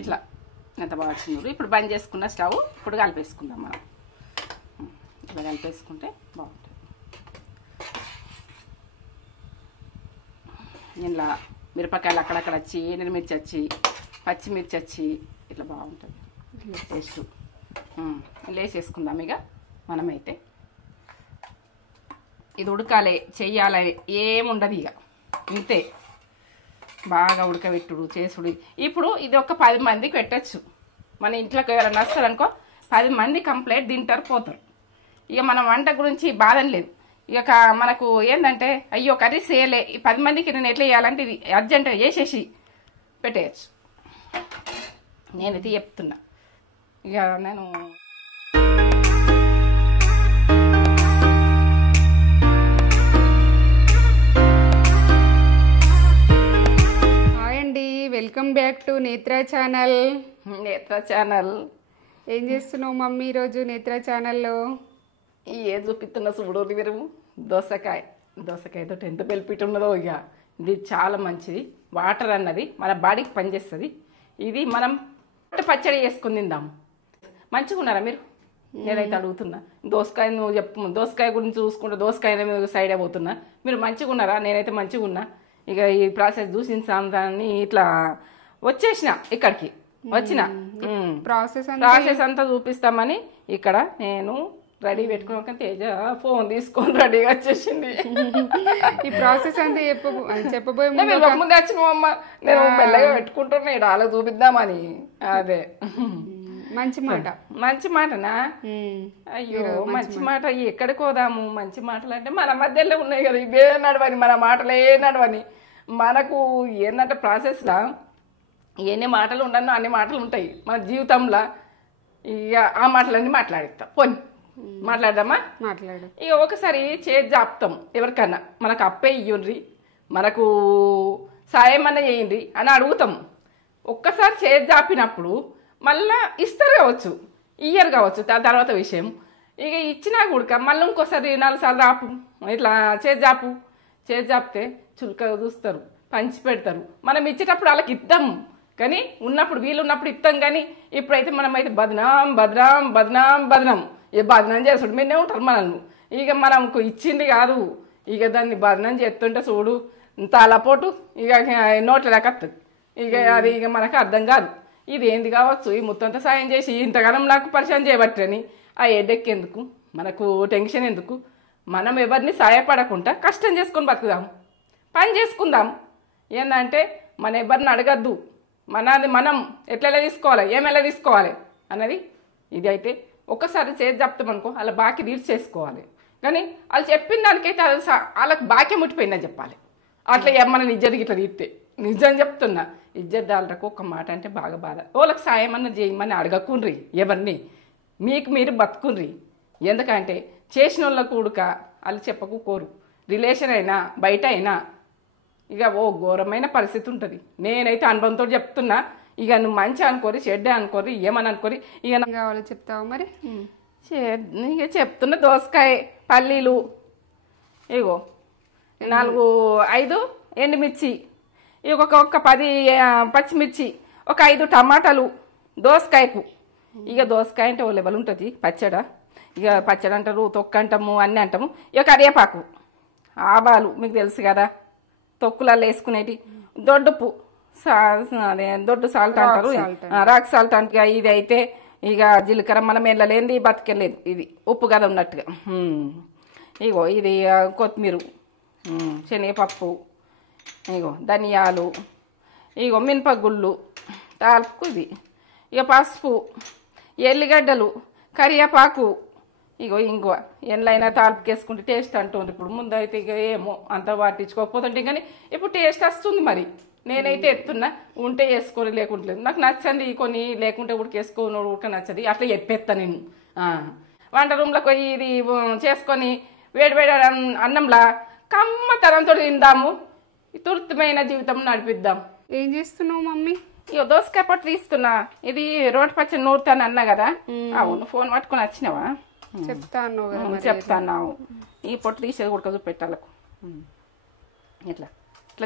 ఇట్లా ఎంత బాగా వచ్చింది. ఇప్పుడు బంద్ చేసుకున్న స్టవ్. ఇప్పుడు కలిపేసుకుందాం మనం. ఇట్లా కలిపేసుకుంటే బాగుంటుంది. ఇలా మిరపకాయలు అక్కడక్కడ వచ్చి, ఎండుమిర్చి వచ్చి, పచ్చిమిర్చి వచ్చి ఇట్లా బాగుంటుంది టేస్ట్. లేసేసుకుందాం ఇక మనమైతే. ఇది ఉడకాలి, చెయ్యాలి, ఏముండదు ఇక ఇంతే. బాగా ఉడకబెట్టుడు చేసుడు. ఇప్పుడు ఇది ఒక 10 మందికి పెట్టచ్చు. మన ఇంట్లోకి ఎవరైనా వస్తారనుకో 10 మంది కంప్లీట్ తింటారు, పోతారు. ఇక మన వంట గురించి బాధం లేదు. ఇక మనకు ఏంటంటే అయ్యో కర్రీ చేయలే, ఈ 10 మందికి నేను ఎట్లా చేయాలంటే ఇది అర్జెంటుగా చేసేసి పెట్టేయచ్చు. నేనైతే చెప్తున్నా. ఇక నేను welcome back to Netra channel. Netra channel ఏం చేస్తున్నావు మమ్మీ ఈరోజు నేత్రా ఛానల్లో? ఏం చూపిస్తున్నా చూడు మీరు. దోసకాయతో ఎంత బెనిఫిట్ ఉన్నదో. ఇక ఇది చాలా మంచిది. వాటర్ అన్నది మన బాడీకి పనిచేస్తుంది. ఇది మనం పచ్చడి చేసుకుని తిందాము. మంచిగా ఉన్నారా మీరు? నేనైతే అడుగుతున్నా. దోసకాయ నువ్వు చెప్పు, దోసకాయ గురించి చూసుకుంటే దోసకాయ సైడ్ అయిపోతున్నా. మీరు మంచిగా ఉన్నారా? నేనైతే మంచిగా ఉన్నా. ఇక ఈ ప్రాసెస్ చూసిన సాంతాన్ని ఇట్లా వచ్చేసిన ఇక్కడికి వచ్చిన ప్రాసెస్ అంతా చూపిస్తామని ఇక్కడ నేను రెడీ పెట్టుకున్నాక తేజ ఫోన్ తీసుకొని రెడీగా వచ్చేసింది. ఈ ప్రాసెస్ అంతా చెప్పబోయే ముందే వచ్చిన అమ్మ, నేను మెల్లగా పెట్టుకుంటున్నా ఇక్కడ అలా చూపిద్దామని. అదే మంచి మాటనా? అయ్యో మంచి మాట. ఎక్కడికి పోదాము? మంచి మాటలు అంటే మన మధ్యలో ఉన్నాయి కదా, ఇవే నడవని, మన మాటలే నడవని. మనకు ఏంటంటే ప్రాసెస్లా ఎన్ని మాటలు ఉండను అన్ని మాటలు ఉంటాయి మన జీవితంలో. ఇక ఆ మాటలన్నీ మాట్లాడిస్తాం. పోనీ మాట్లాడదామా? మాట్లాడు. ఇక ఒకసారి చేతి జాపుతాం ఎవరికన్నా, మనకు అప్పే ఇయ్యండ్రి, మనకు సాయం అన్న చేయండి అని అడుగుతాం. ఒక్కసారి చేతి జాపినప్పుడు మళ్ళా ఇస్తారు కావచ్చు, ఇయ్యరు కావచ్చు, దాని తర్వాత విషయం. ఇక ఇచ్చినా కూడా మళ్ళీ ఇంకోసారి 4 సార్లు రాపు, ఇట్లా చేతి జాపితే చులకగా చూస్తారు, పంచి పెడతారు. మనం ఇచ్చేటప్పుడు వాళ్ళకి ఇద్దాం కానీ, ఉన్నప్పుడు వీళ్ళు ఉన్నప్పుడు ఇస్తాం కానీ, ఇప్పుడైతే మనం అయితే బదనాం బదనాం బదనాం బదనాం ఏ బదనాం చేస్తాడు మీరే ఉంటారు మనల్ని. ఇక మనకు ఇచ్చింది కాదు, ఇక దాన్ని బదనాం చేస్తుంటే చూడు తలపోటు ఇక నోట్ల దాకా వస్తుంది. ఇక అది ఇక మనకు అర్థం కాదు. ఇది ఏంది కావచ్చు, ఈ మొత్తంతా సాయం చేసి ఇంతకాలం నాకు పరిచయం చేయబట్టని ఆ హెడేక్ ఎందుకు, మనకు టెన్షన్ ఎందుకు? మనం ఎవరిని సాయపడకుండా కష్టం చేసుకొని బతుకుదాం, పని చేసుకుందాం. ఏంటంటే మన ఎవరిని అడగద్దు, మనది మనం ఎట్లా తీసుకోవాలి, ఏమెలా తీసుకోవాలి అన్నది. ఇది అయితే ఒక్కసారి చేసి చెప్తామనుకో అలా బాకీ తీర్చేసుకోవాలి. కానీ వాళ్ళు చెప్పిన దానికైతే వాళ్ళకి బాకీ ముట్టిపోయిందని చెప్పాలి. అట్లా ఏమన్నా ఇజ్జత్ ఇట్లా తీస్తే నిజం చెప్తున్నా, ఇజ్జత్ దాళ్ళకు ఒక మాట అంటే బాగా బాధ. వాళ్ళకి సాయం అన్న చేయమని అడగకుండ్రి, ఎవరిని మీకు మీరు బతుకుండ్రి. ఎందుకంటే చేసిన వాళ్ళకు కూడక వాళ్ళు చెప్పకు కోరు. రిలేషన్ అయినా బయట అయినా ఇక ఓ ఘోరమైన పరిస్థితి ఉంటుంది. నేనైతే అనుభవంతో చెప్తున్నా. ఇక నువ్వు మంచి అనుకోరి, చెడ్డ అనుకోరి, ఏమని అనుకోరి. ఇక కావాలో చెప్తావా మరి? ఇక చెప్తున్నా. దోసకాయ, పల్లీలు, ఇగో 4-5 ఎండుమిర్చి, ఇక ఒక 10 పచ్చిమిర్చి, ఒక 5 టమాటాలు దోసకాయకు. ఇక దోసకాయ అంటే ఓ లెవెల్ ఉంటుంది పచ్చడి. ఇక పచ్చడి అంటారు, తొక్కు అంటాము, అన్నీ అంటాము. ఇక కరివేపాకు, ఆవాలు మీకు తెలుసు కదా, తొక్కులలో వేసుకునేటి, దొడ్డుపు, అదే దొడ్డు సాల్ట్ అంటారు, రాక్ సాల్ట్ అంటే. ఇది అయితే ఇక జీలకర్ర మనం వెళ్ళలేంది బతికెళ్ళలేదు, ఇది ఉప్పు కదా ఉన్నట్టుగా. ఇగో ఇది కొత్తిమీర, శనగపప్పు, ఇగో ధనియాలు, ఇగో మినపగుళ్ళు తాల్పుకు, ఇది ఇక పసుపు, ఎల్లిగడ్డలు, కరివేపాకు, ఇగో ఇంగువ. ఎండ్లైనా తాల్పుకి వేసుకుంటే టేస్ట్ అంటుంది. ఇప్పుడు ముందు అయితే ఇక ఏమో అంత పట్టించుకోకపోతుంటే కానీ ఇప్పుడు టేస్ట్ వస్తుంది. మరి నేనైతే ఎత్తున్నా, ఉంటే వేసుకొని లేకుంటలేదు. నాకు నచ్చండి కొన్ని, లేకుంటే ఉడికేసుకోని ఉడక నచ్చది. అట్లా చెప్పేస్తా నేను. వంట రూమ్లోకి పోయి ఇది చేసుకొని వేడివేడి అన్నంలా కమ్మతనంతో తిందాము, తృప్తమైన జీవితం నడిపిద్దాం. ఏం చేస్తున్నావు మమ్మీ? ఇక దోసకాయ పొట్టు తీస్తున్నా. ఇది రోటి పచ్చడి నూరుతాను అన్నా కదా. అవును, ఫోన్ పట్టుకొని వచ్చినావా? చెప్తాను. ఈ పొట్టు తీసేది ఉడక చూపెట్టాలకు. ఇట్లా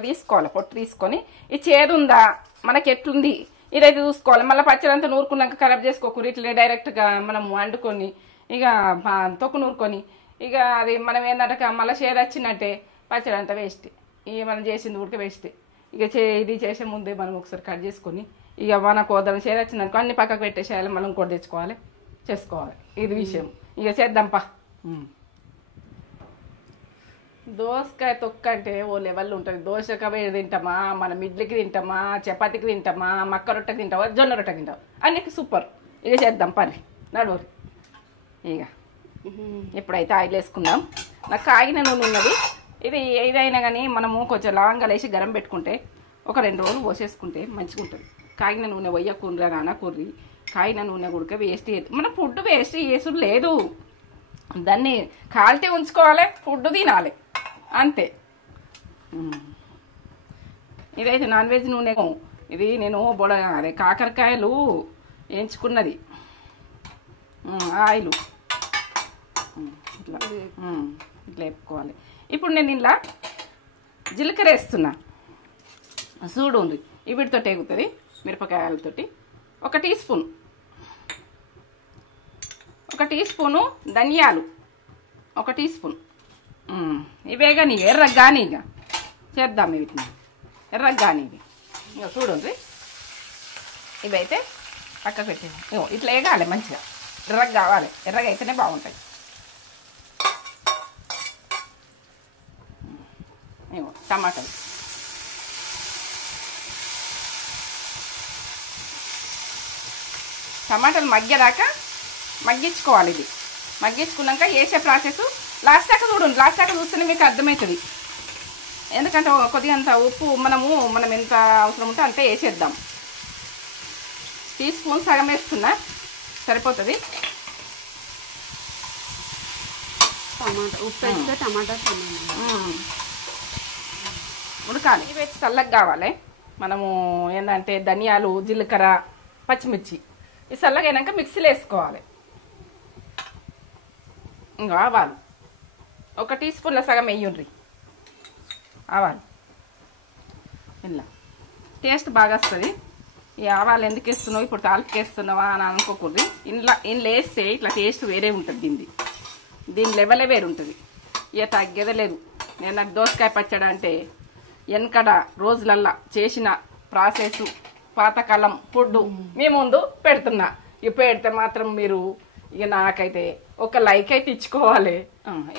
తీసుకోవాలి. పొట్టు తీసుకొని ఈ చేదు ఉందా, మనకి ఎట్లుంది, ఇదైతే చూసుకోవాలి. మళ్ళీ పచ్చడి అంతా నూరుకున్నాక ఖరాబ్ చేసుకోకూరి. ఇట్లా డైరెక్ట్గా మనం వండుకొని ఇక తొక్కు నూరుకొని ఇక అది మనం ఏంటంటే మళ్ళీ షేర్ వచ్చినట్టే పచ్చడి అంతా వేస్ట్. ఇక మనం చేసింది ఉడికి వేస్ట్. ఇక ఇది చేసే ముందే మనం ఒకసారి కట్ చేసుకొని ఇక మనకు వద్దని షేర్ వచ్చిందనుకో అన్ని పక్కకు పెట్టేసేయాలి. మనం ఇంకోటి తెచ్చుకోవాలి, చేసుకోవాలి. ఇది విషయం. ఇక చేద్దాంపా. దోసకాయ తొక్క అంటే ఓ లెవెల్ ఉంటుంది. దోసకాయ తింటామా, మనం ఇడ్లీకి తింటామా, చపాతీకి తింటామా, మక్క రొట్టెకి తింటావా, జొన్న రొట్టెకి తింటావా, అన్నికి సూపర్. ఇక చేద్దాం పని నడువురి. ఇక ఇప్పుడైతే ఆయిల్ వేసుకుందాం. నాకు కాగిన నూనె ఉన్నది. ఇది ఏదైనా కానీ మనము కొంచెం లవంగాలు వేసి గరం పెట్టుకుంటే ఒక 2 రోజులు పోసేసుకుంటే మంచిగా ఉంటుంది. కాగిన నూనె వయ్యకూర నానకూర్రి కాగిన నూనె గుడిక వేస్ట్ మన ఫుడ్ వేస్ట్ చేసుడు లేదు. దాన్ని క్వాలిటీ ఉంచుకోవాలి, ఫుడ్ తినాలి అంతే. ఇదైతే నాన్ వెజ్ నూనె. ఇది నేను అదే కాకరకాయలు వేయించుకున్నది ఆయిల్ ఇట్లా ఇట్లా వేపుకోవాలి. ఇప్పుడు నేను ఇలా జీలకర్ర వేస్తున్నా. చూడు ఉంది వీటితో ఎగుతుంది. మిరపకాయలతోటి 1 టీ స్పూన్, 1 టీ స్పూను ధనియాలు, 1 టీ స్పూన్. ఇవే కానీ ఎర్రగా కానీ ఇక చేద్దాం. వీటిని ఎర్రగా కానీ ఇక చూడండి. ఇవైతే పక్క పెట్టేది. ఇట్లా వేగాలి మంచిగా, ఎర్రగా కావాలి. ఎర్రగా అయితేనే బాగుంటాయి. టమాటాలు మగ్గేదాకా మగ్గించుకోవాలి. ఇది మగ్గించుకున్నాక వేసే ప్రాసెస్ లాస్ట్ దాకా చూడండి. లాస్ట్ దాకా చూస్తేనే మీకు అర్థమవుతుంది. ఎందుకంటే కొద్దిగా అంత ఉప్పు మనం ఎంత అవసరం ఉంటే అంతే వేసేద్దాం. టీ స్పూన్ సగం వేస్తున్నా సరిపోతుంది. టమాటా ఉప్పు వేస్తే టమాటా ఉడకాలి. ఇవి చల్లగా కావాలి. మనము ఏంటంటే ధనియాలు, జీలకర్ర, పచ్చిమిర్చి ఈ చల్లగా అయినాక మిక్సీలో వేసుకోవాలి. ఇంకా ఆవాలు 1 టీ స్పూన్ల సగం వేయండి. ఆవాలు ఇలా టేస్ట్ బాగా వస్తుంది. ఈ ఆవాలు ఎందుకు వేస్తున్నావు, ఇప్పుడు తాలికి వేస్తున్నావా అని అనుకోకూడదు. ఇంట్లో వేస్తే ఇట్లా టేస్ట్ వేరే ఉంటుంది. దీని లెవెలే వేరు ఉంటుంది. ఇక తగ్గేదే లేదు. నేను నాకు దోసకాయ పచ్చడి అంటే వెనకడ రోజులల్లా చేసిన ప్రాసెస్ పాతకాలం ఫుడ్ మీ ముందు పెడుతున్నా. ఇక పెడితే మాత్రం మీరు ఇక నాకైతే ఒక లైక్ అయితే ఇచ్చుకోవాలి.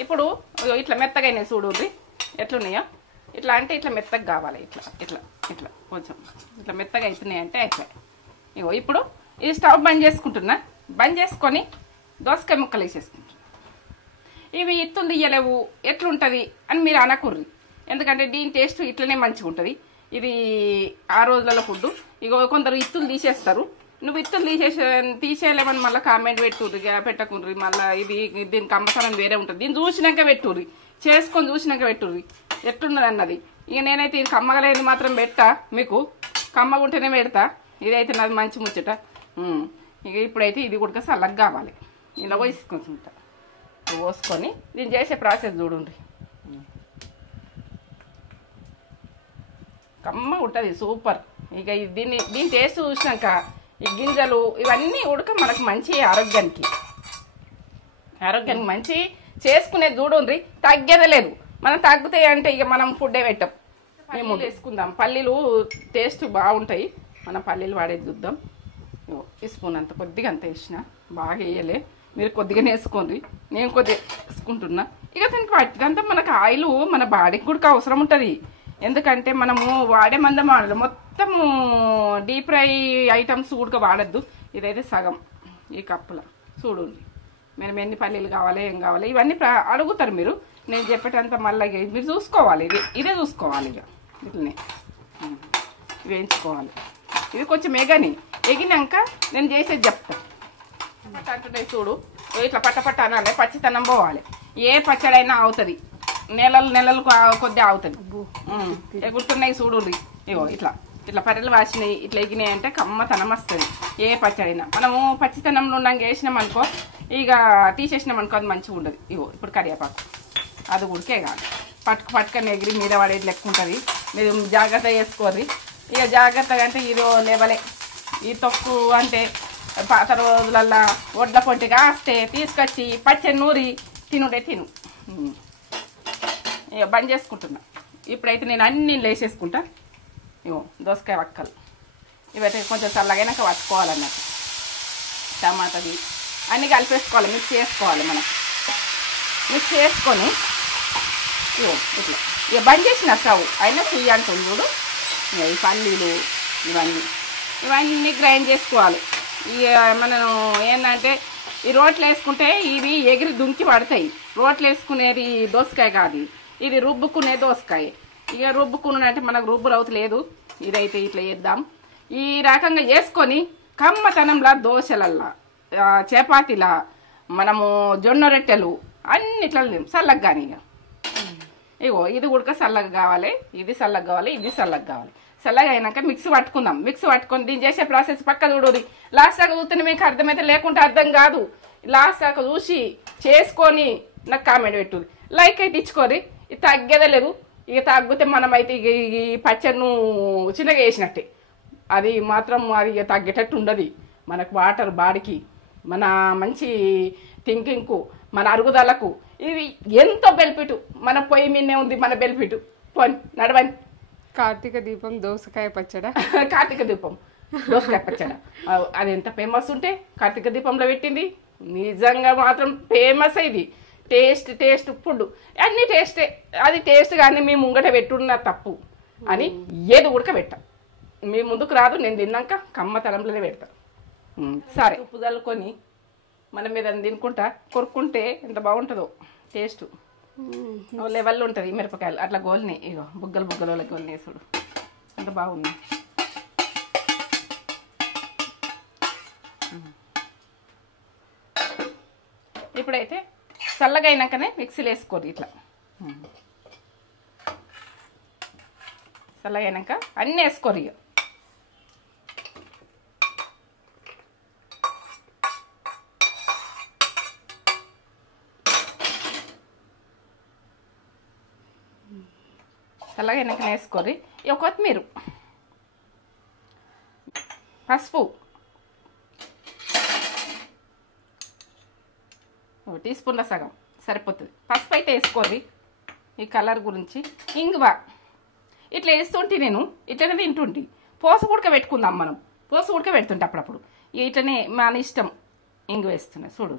ఇప్పుడు ఇట్లా మెత్తగా అయినాయి చూడుర్రి ఎట్లున్నాయో. ఇట్లా అంటే ఇట్లా మెత్తగా కావాలి. ఇట్లా ఇట్లా ఇట్లా కొంచెం ఇట్లా మెత్తగా అవుతున్నాయి అంటే అయిపోయాయి. ఇగో ఇప్పుడు ఇది స్టవ్ బంద్ చేసుకుంటున్నా. బంద్ చేసుకొని దోసకాయ ముక్కలు వేసేసుకుంటున్నా. ఇవి ఇత్తులు తీయలేవు ఎట్లుంటుంది అని మీరు అనకుర్రి. ఎందుకంటే దీని టేస్ట్ ఇట్లనే మంచిగా ఉంటుంది. ఇది ఆ రోజులలో ఫుడ్. ఇక కొందరు ఇత్తులు తీసేస్తారు. నువ్వు ఇత్తులు తీసేయలేమని మళ్ళీ కామెంట్ పెట్టకుండ్రి. మళ్ళీ దీనికి అమ్మసనం వేరే ఉంటుంది. దీన్ని చూసినాక పెట్టుర్రి, చేసుకొని చూసినాక పెట్టుర్రి ఎట్లున్నది అన్నది. ఇక నేనైతే ఇది కమ్మగలేదు మాత్రం పెట్టా, మీకు కమ్మగుంటేనే పెడతా. ఇదైతే నాది మంచి ముచ్చట. ఇక ఇప్పుడైతే ఇది కూడా చల్లగా కావాలి. ఇలా పోసుకుంటా. పోసుకొని దీన్ని చేసే ప్రాసెస్ చూడండి. కమ్మ ఉంటుంది సూపర్. ఇక దీని టేస్ట్ చూసినాక ఈ గింజలు ఇవన్నీ ఉడక మనకు మంచి ఆరోగ్యానికి మంచి చేసుకునేది చూడండి. తగ్గేదే లేదు. మనం తగ్గుతాయి అంటే ఇక మనం ఫుడ్డే పెట్టాం. మేము వేసుకుందాం. పల్లీలు టేస్ట్ బాగుంటాయి. మనం పల్లీలు వాడేది చూద్దాం. ఈ స్పూన్ అంత కొద్దిగా అంత వేసిన, బాగా వేయలే. మీరు కొద్దిగానే వేసుకోండి. నేను కొద్దిగా వేసుకుంటున్నా. ఇక దీనికి వాటికంతా మనకు ఆయిల్ మన బాడీకి కూడా అవసరం ఉంటుంది. ఎందుకంటే మనము వాడే మందం వాడదు. మొత్తము డీప్ ఫ్రై ఐటమ్స్ కూడా వాడద్దు. ఇదైతే సగం ఈ కప్పులో చూడండి. మేము ఎన్ని పల్లీలు కావాలి, ఏం కావాలి ఇవన్నీ అడుగుతారు మీరు. నేను చెప్పేటంత మళ్ళీ మీరు చూసుకోవాలి. ఇదే చూసుకోవాలి. ఇక ఇట్లనే వేయించుకోవాలి. ఇది కొంచెం ఎగినాక నేను చేసేది చెప్తాను. అంటే చూడు ఇట్లా పట్టపట్ట అనాలి. పచ్చితనం పోవాలి. ఏ పచ్చడైనా అవుతుంది. నెలలు కొద్దిగా అవుతుంది. ఎగురుతున్నాయి చూడు. ఇగో ఇట్లా ఇట్లా పర్రెలు వాసినాయి. ఇట్లా ఎగినాయి అంటే కమ్మతనం వస్తుంది. ఏ పచ్చడైనా మనము పచ్చితనంలో ఉన్నాక వేసినాం అనుకో, ఇక తీసేసినాం అనుకో అది మంచిగా ఉండదు. ఇగో ఇప్పుడు కరివేపాకు అది ఉడికే కాదు. పట్టుకొని ఎగిరి మీద పడేది లెక్క ఉంటుంది. మీరు జాగ్రత్త చేసుకోర్రి. ఇక జాగ్రత్తగా అంటే ఇది లేవలే ఈ తొక్కు అంటే పాత రోజులల్లా ఒడ్ల పొంటి కాస్తే తీసుకొచ్చి పచ్చడి నూరి తినుండే తిను. ఇక బంద్ చేసుకుంటున్నా. ఇప్పుడైతే నేను అన్ని వేసేసుకుంటా. ఇగో దోసకాయ వక్కలు ఇవైతే కొంచెం చల్లగైనాక పట్టుకోవాలన్నట్టు. టమాటాది అన్నీ కలిపేసుకోవాలి, మిక్స్ చేసుకోవాలి. మనం మిక్స్ చేసుకొని ఇగో ఇట్లా ఇక బంద్ చేసిన స్టవ్ అయినా చెయ్యంటుంది చూడు. ఇక ఈ పల్లీలు ఇవన్నీ గ్రైండ్ చేసుకోవాలి. ఇక మనం ఏంటంటే ఈ రోట్లు వేసుకుంటే ఇవి ఎగిరి దుంకి పడతాయి. రోట్లు వేసుకునేది దోసకాయ కాదు, ఇది రుబ్బుకునే దోసకాయ. ఇక రుబ్బుకున్నట్టే మనకు రుబ్బు రవుతలేదు. ఇదైతే ఇట్లా చేద్దాం. ఈ రకంగా చేసుకొని కమ్మతనంలా దోశలల్లా చపాతీలా మనము జొన్న రొట్టెలు అన్నిట్లా చల్లగా కానీ ఇగో ఇది ఉడక చల్లగా కావాలి, ఇది చల్లగా కావాలి, ఇది చల్లగా కావాలి. చల్లగా అయినాక మిక్సీ పట్టుకుందాం. మిక్సీ పట్టుకొని దీన్ని చేసే ప్రాసెస్ పక్క చూడరు. లాస్ట్ దాకా చూస్తేనే మీకు అర్థమైతే, లేకుంటే అర్థం కాదు. లాస్ట్ దాకా చూసి చేసుకొని నాకు కామెంట్ పెట్టుది. లైక్ అయితే ఇచ్చుకోరి. ఇది తగ్గేదే లేదు. ఇక తగ్గితే మనమైతే ఇక ఈ పచ్చడిను చిన్నగా వేసినట్టే. అది మాత్రం అది తగ్గేటట్టు ఉండదు. మనకు వాటర్ బాడీకి, మన మంచి థింకింగ్కు, మన అరుగుదలకు ఇవి ఎంతో బెనిఫిట్. మన పొయ్యి మీదనే ఉంది మన బెనిఫిట్. పోని నడవని. కార్తీక దీపం దోసకాయ పచ్చడా? కార్తీక దీపం దోసకాయ పచ్చడా అది ఎంత ఫేమస్ ఉంటే కార్తీక దీపంలో పెట్టింది. నిజంగా మాత్రం ఫేమస్ ఇది. టేస్ట్ ఫుడ్ అన్ని టేస్టే. అది టేస్ట్ కానీ మీ ముంగట పెట్టున్న తప్పు అని ఏది ఉడకబెట్టా. మీ ముందుకు రాదు. నేను తిన్నాక కమ్మతనంలోనే పెడతా. సరే ఉప్పు చల్లుకొని మనం మీద తినుకుంటా కొరుక్కుంటే ఎంత బాగుంటుందో టేస్ట్. లెవెల్లో ఉంటుంది. మిరపకాయలు అట్లా గోల్ని ఇగో బుగ్గలు గోల్ని చూడు ఎంత బాగుంది. ఇప్పుడైతే చల్లగా అయినాకనే మిక్సీలో వేసుకోరు. ఇట్లా చల్లగా అయినాక అన్నీ వేసుకోరు. ఇక చల్లగా అయినాక వేసుకోరి. ఇక కొత్తిమీర, పసుపు టీ స్పూన్ల సగం సరిపోతుంది. పసుపు అయితే వేసుకోరి ఈ కలర్ గురించి. ఇంగువ ఇట్లా వేస్తుంటే నేను ఇట్లనే తింటుంటే పోసు ఉడకబెట్టుకుందాం. మనం పోసు ఉడకబెడుతుంటే అప్పుడప్పుడు ఇట్లనే మన ఇష్టం. ఇంగువ వేస్తున్నా చూడు,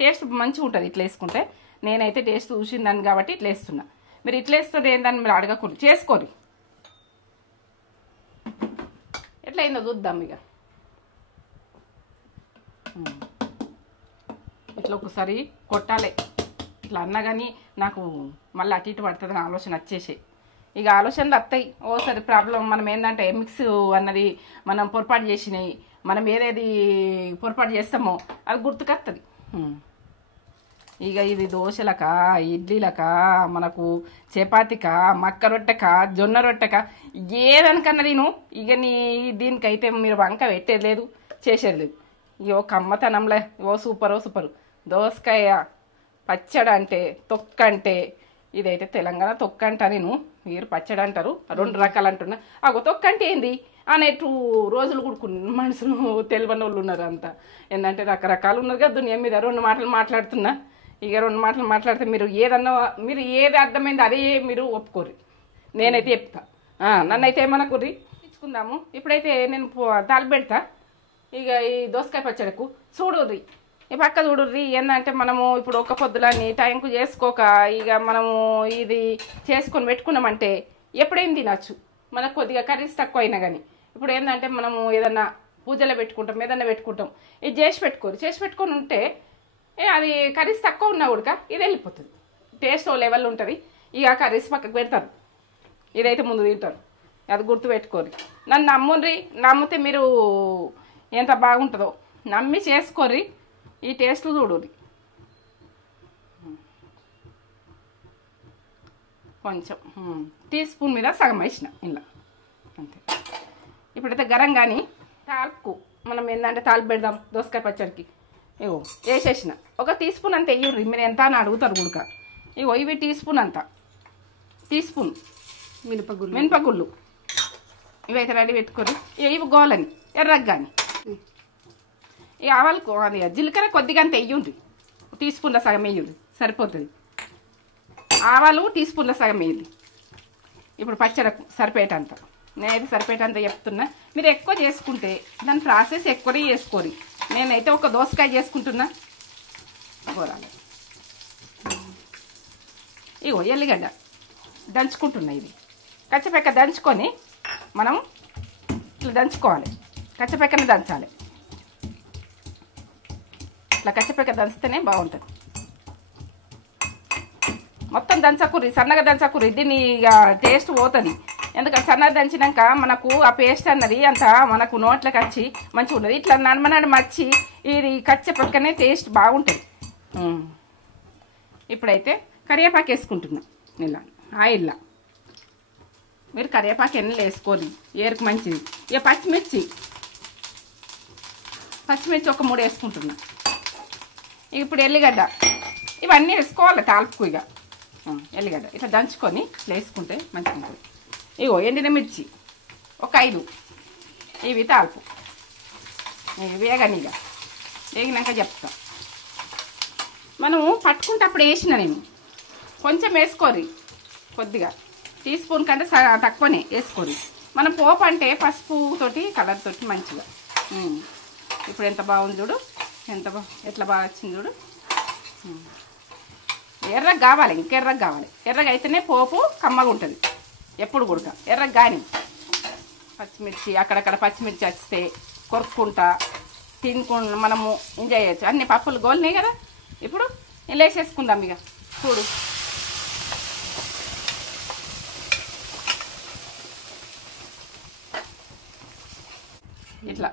టేస్ట్ మంచిగా ఉంటుంది ఇట్లా వేసుకుంటే. నేనైతే టేస్ట్ చూసిందాన్ని కాబట్టి ఇట్లా వేస్తున్నా. మీరు ఇట్లా వేస్తుంది ఏందని మీరు అడగకూడదు, చేసుకోరి. ఎట్లా అయిందో చూద్దాం. ఇక ఇట్లా ఒకసారి కొట్టాలి. ఇట్లా అన్నా కానీ నాకు మళ్ళీ అటు ఇటు పడుతుందని ఆలోచన వచ్చేసి. ఇక ఆలోచనలు వస్తాయి ఓసారి. ప్రాబ్లం మనం ఏంటంటే మిక్స్ అన్నది మనం పొరపాటు చేసినాయి. మనం ఏదేది పొరపాటు చేస్తామో అది గుర్తుకొస్తుంది. ఇక ఇది దోశలక, ఇడ్లీలక, మనకు చపాతీక, మక్క రొట్టెక, జొన్న రొట్టెక ఏదనికన్నా నేను ఇక దీనికైతే మీరు వంక పెట్టేది లేదు, చేసేది లేదు. ఇక కమ్మతనంలే. సూపరు దోసకాయ పచ్చడి అంటే తొక్క అంటే ఇదైతే తెలంగాణ తొక్క అంట. నేను మీరు పచ్చడి అంటారు, 2 రకాలు అంటున్నా. అగో తొక్క అంటే ఏంది అనేట్టు రోజులు కూడుకున్న మనుషులు తెలియని వాళ్ళు ఉన్నారు అంతా. ఏంటంటే రకరకాలు ఉన్నారు కదా దునియా మీద. 2 మాటలు మాట్లాడుతున్నా. ఇక 2 మాటలు మాట్లాడితే మీరు ఏది అర్థమైంది అదే మీరు ఒప్పుకోరు. నేనైతే చెప్తా. నన్నైతే ఏమనుకోర్రి. ఇచ్చుకుందాము. ఇప్పుడైతే నేను తాలింపు పెడతా. ఇక ఈ దోసకాయ పచ్చడికు చూడుర్రి, ఈ పక్క చూడుర్రి. ఏంటంటే మనము ఇప్పుడు ఒక పొద్దులని టైంకు చేసుకోక ఇక మనము ఇది చేసుకొని పెట్టుకున్నామంటే ఎప్పుడేం తినచ్చు. మనకు కొద్దిగా కర్రీస్ తక్కువ అయినా కానీ. ఇప్పుడు ఏంటంటే మనము ఏదన్నా పూజలో పెట్టుకుంటాం, ఏదన్నా పెట్టుకుంటాం. ఇది చేసి పెట్టుకొని ఉంటే అది కర్రీస్ తక్కువ ఉన్నా కూడా ఇది వెళ్ళిపోతుంది. టేస్ట్ లెవెల్ ఉంటుంది. ఇక కర్రీస్ పక్కకు పెడతారు, ఇదైతే ముందు తింటారు. అది గుర్తుపెట్టుకోరు. నన్ను నమ్ముర్రి. నమ్మితే మీరు ఎంత బాగుంటుందో నమ్మి చేసుకోర్రి. ఈ టేస్ట్లు చూడుర్రి. కొంచెం టీ స్పూన్ మీద సగం వేసిన ఇలా అంతే. ఇప్పుడైతే గరం కానీ తాల్పుకు మనం ఏంటంటే తాలింపు పెడదాం దోసకాయ పచ్చడికి. ఇగో వేసేసిన 1 టీ స్పూన్ అంత వేయుర్రి. మీరు ఎంత అని అడుగుతారు గుడక. ఇగో ఇవి టీ స్పూన్ అంత, టీ స్పూన్ మినపగుళ్ళు ఇవైతే రెడీ పెట్టుకోరు. ఇవి గోలని ఎర్రగా కానీ ఈ ఆవాలు అది జీలకర్ర కొద్దిగా అంత వెయ్యండి, టీ స్పూన్ల సగం వేయండి సరిపోతుంది. ఆవాలు టీ స్పూన్ల సగం వేయండి. ఇప్పుడు పచ్చడకు సరిపోయేటంత, నేనైతే సరిపోయేటంత చెప్తున్నా. మీరు ఎక్కువ చేసుకుంటే దాని ప్రాసెస్ ఎక్కువనే చేసుకోరు. నేనైతే ఒక దోసకాయ చేసుకుంటున్నా. కూరాలి ఇగో ఎల్లిగడ్డ దంచుకుంటున్నా. ఇది కచ్చపెక్క దంచుకొని మనం ఇట్లా దంచుకోవాలి. కచ్చపెక్కని దంచాలి. ఇట్లా కచ్చపెక్క దంచితేనే బాగుంటుంది. మొత్తం దంచకూరి, సన్నగా దంచకూరి, దీన్ని ఇక టేస్ట్ పోతుంది. ఎందుకంటే సన్నగా దంచినాక మనకు ఆ పేస్ట్ అన్నది అంత మనకు నోట్లోకి వచ్చి మంచిగా ఉంటుంది. ఇట్లా నడమనడు మచ్చి ఇది కచ్చపెక్కనే టేస్ట్ బాగుంటుంది. ఇప్పుడైతే కరివేపాకు వేసుకుంటున్నా. ఇలా ఆయిల్లా మీరు కరివేపాకు ఎన్నెలు వేసుకోరు, ఏరుకు మంచిది. ఇక పచ్చిమిర్చి ఒక 3 వేసుకుంటున్నా. ఇప్పుడు ఎల్లిగడ్డ ఇవన్నీ వేసుకోవాలి తాల్పుకు. ఇక ఎల్లిగడ్డ ఇట్లా దంచుకొని ఇట్లా వేసుకుంటే మంచిగా ఉంటుంది. ఇగో ఎండిన మిర్చి ఒక 5, ఇవి తాల్పు. వేగనిగా వేగినాక చెప్తా. మనము పట్టుకుంటప్పుడు వేసిన నేను కొంచెం వేసుకోరి, కొద్దిగా టీ స్పూన్ కంటే తక్కువనే వేసుకోరి. మనం పోపు అంటే పసుపు తోటి కలర్ తోటి మంచిగా. ఇప్పుడు ఎంత బాగుంది చూడు, ఎట్లా బాగా వచ్చింది చూడు. ఎర్రగా కావాలి, ఇంకెర్రగా కావాలి. ఎర్రగా అయితేనే పోపు కమ్మగా ఉంటుంది ఎప్పుడు కూడా. ఎర్రగా కానీ పచ్చిమిర్చి అక్కడక్కడ పచ్చిమిర్చి వస్తే కొరుక్కుంటా తినుకుంటా మనము ఎంజాయ్ చేయొచ్చు. అన్ని పప్పులు గోలినాయి కదా. ఇప్పుడు ఇలా వేసేసుకుందాం. ఇక చూడు ఇట్లా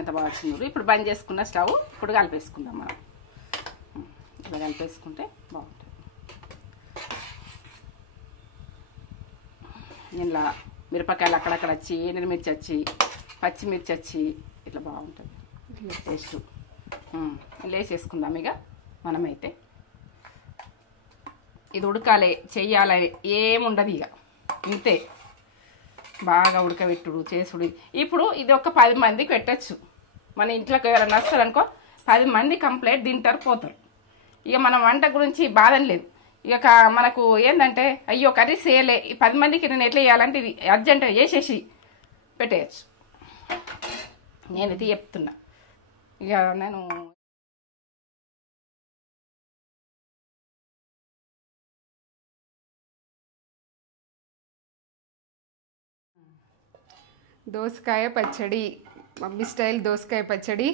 ఎంత బాగా వచ్చింది. ఇప్పుడు బంద్ చేసుకున్న స్టవ్. ఇప్పుడు కలిపేసుకుందాం మనం. ఇట్లా కలిపేసుకుంటే బాగుంటుంది. ఇలా మిరపకాయలు అక్కడక్కడ వచ్చి, ఎండుమిర్చి వచ్చి, పచ్చిమిర్చి వచ్చి ఇట్లా బాగుంటుంది టేస్ట్. ఇలా వేసేసుకుందాం. ఇక మనమైతే ఇది ఉడకాలి, చెయ్యాలి ఏముండదు. ఇక ఇంతే, బాగా ఉడకబెట్టుడు చేసుడు. ఇప్పుడు ఇది ఒక 10 మందికి పెట్టచ్చు. మన ఇంట్లోకి ఎవరైనా వస్తారనుకో 10 మంది కంప్లీట్ తింటారు, పోతారు. ఇక మన వంట గురించి బాధం లేదు. ఇక మనకు ఏంటంటే అయ్యో కర్రీ చేయలే, ఈ 10 మందికి నేను ఎట్లా చేయాలంటే ఇది అర్జెంటుగా చేసేసి పెట్టేయచ్చు. నేనైతే చెప్తున్నా. ఇక నేను దోసకాయ పచ్చడి, మమ్మీ స్టైల్ దోసకాయ పచ్చడి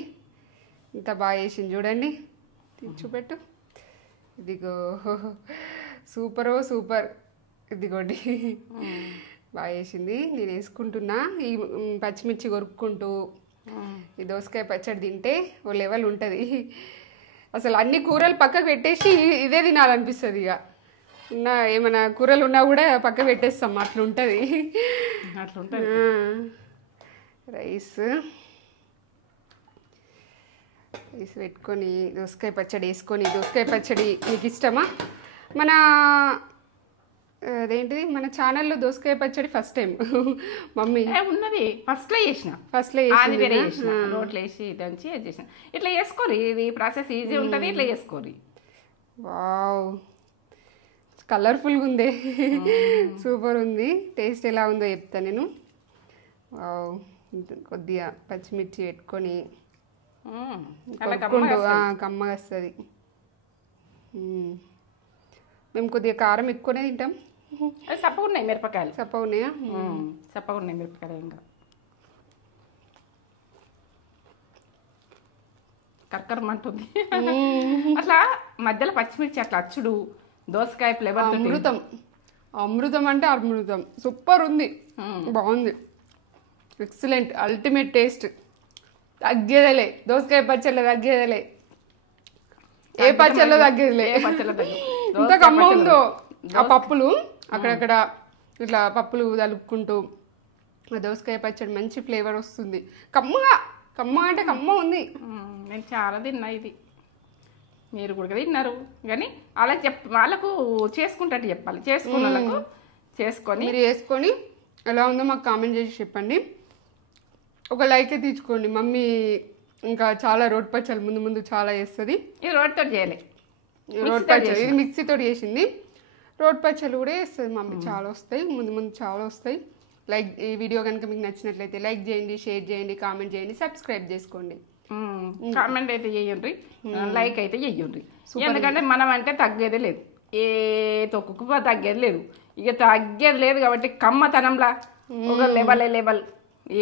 ఇంత బాగా చేసింది చూడండి. చూపెట్టు. ఇదిగో సూపర్. ఇదిగోండి బాగా చేసింది. నేను వేసుకుంటున్నా. ఈ పచ్చిమిర్చి కొరుక్కుంటూ ఈ దోసకాయ పచ్చడి తింటే ఓ లెవెల్ ఉంటుంది. అసలు అన్ని కూరలు పక్కకు పెట్టేసి ఇదే తినాలనిపిస్తుంది. ఇక ఉన్న ఏమైనా కూరలు ఉన్నా కూడా పక్క పెట్టేస్తాం, అట్లుంటుంది. రైస్ పెట్టుకొని దోసకాయ పచ్చడి వేసుకొని. దోసకాయ పచ్చడి మీకు ఇష్టమా? మన అదేంటిది మన ఛానల్లో దోసకాయ పచ్చడి ఫస్ట్ టైం మమ్మీ ఉన్నది. ఫస్ట్లో చేసిన రోట్లో వేసి దంచి చేసిన. ఇట్లా చేసుకోరి, ఇది ప్రాసెస్ ఈజీ ఉంటుంది. ఇట్లా చేసుకోరి. వావ్, కలర్ఫుల్గా ఉంది, సూపర్ ఉంది. టేస్ట్ ఎలా ఉందో చెప్తా నేను. వావ్, కొద్దిగా పచ్చిమిర్చి పెట్టుకొని కమ్మగా వస్తుంది. మేము కొద్దిగా కారం ఎక్కువనే తింటాం. చప్పగా ఉన్నాయి మిరపకాయలు. చప్పగా ఉన్నాయా? చప్పగా ఉన్నాయి మిరపకాయలు. ఇంకా కర్కరమంటుంది. అట్లా మధ్యలో పచ్చిమిర్చి అట్లా అచ్చుడు దోసకాయ ఫ్లేవర్. అమృతం అంటే అమృతం. సూపర్ ఉంది, బాగుంది, ఎక్సలెంట్, అల్టిమేట్ టేస్ట్. తగ్గేదేలే దోసకాయ పచ్చళ్ళ, తగ్గేదేలే. ఏ పచ్చళ్ళ తగ్గేదిలే. ఇంత కమ్మ ఉందో ఆ పప్పులు. అక్కడక్కడ ఇట్లా పప్పులు తలుపుకుంటూ ఆ దోసకాయ పచ్చడి మంచి ఫ్లేవర్ వస్తుంది. కమ్మ అంటే కమ్మ ఉంది. నేను చాలా తిన్నా ఇది. మీరు కూడా తిన్నారు కానీ అలా వాళ్ళకు చేసుకుంటట్టు చెప్పాలి. చేసుకున్న వాళ్ళకు చేసుకొని మీరు వేసుకొని ఎలా ఉందో మాకు కామెంట్ చేసి చెప్పండి. ఒక లైక్ తీసుకోండి. మమ్మీ ఇంకా చాలా రోడ్ పచ్చళ్ళు ముందు ముందు చాలా చేస్తుంది. ఇది రోడ్తో చేయాలి. రోడ్ పచ్చళ్ళు ఇది మిక్సీతో చేసింది. రోడ్ పచ్చళ్ళు కూడా చేస్తుంది మమ్మీ. చాలా వస్తాయి, ముందు ముందు చాలా వస్తాయి. లైక్ ఈ వీడియో కనుక మీకు నచ్చినట్లయితే లైక్ చేయండి, షేర్ చేయండి, కామెంట్ చేయండి, సబ్స్క్రైబ్ చేసుకోండి. కామెంట్ అయితే చెయ్యండి, లైక్ అయితే చెయ్యండి. ఎందుకంటే మనం అంటే తగ్గేదే లేదు, ఏ తొక్కుకు తగ్గేది లేదు. ఇక తగ్గేది లేదు కాబట్టి కమ్మతనంలా ఒక లెవెల్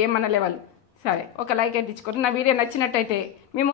ఏమన్నా లెవెల్. సరే, ఒక లైక్ అయితే ఇచ్చుకోండి. నా వీడియో నచ్చినట్టయితే మేము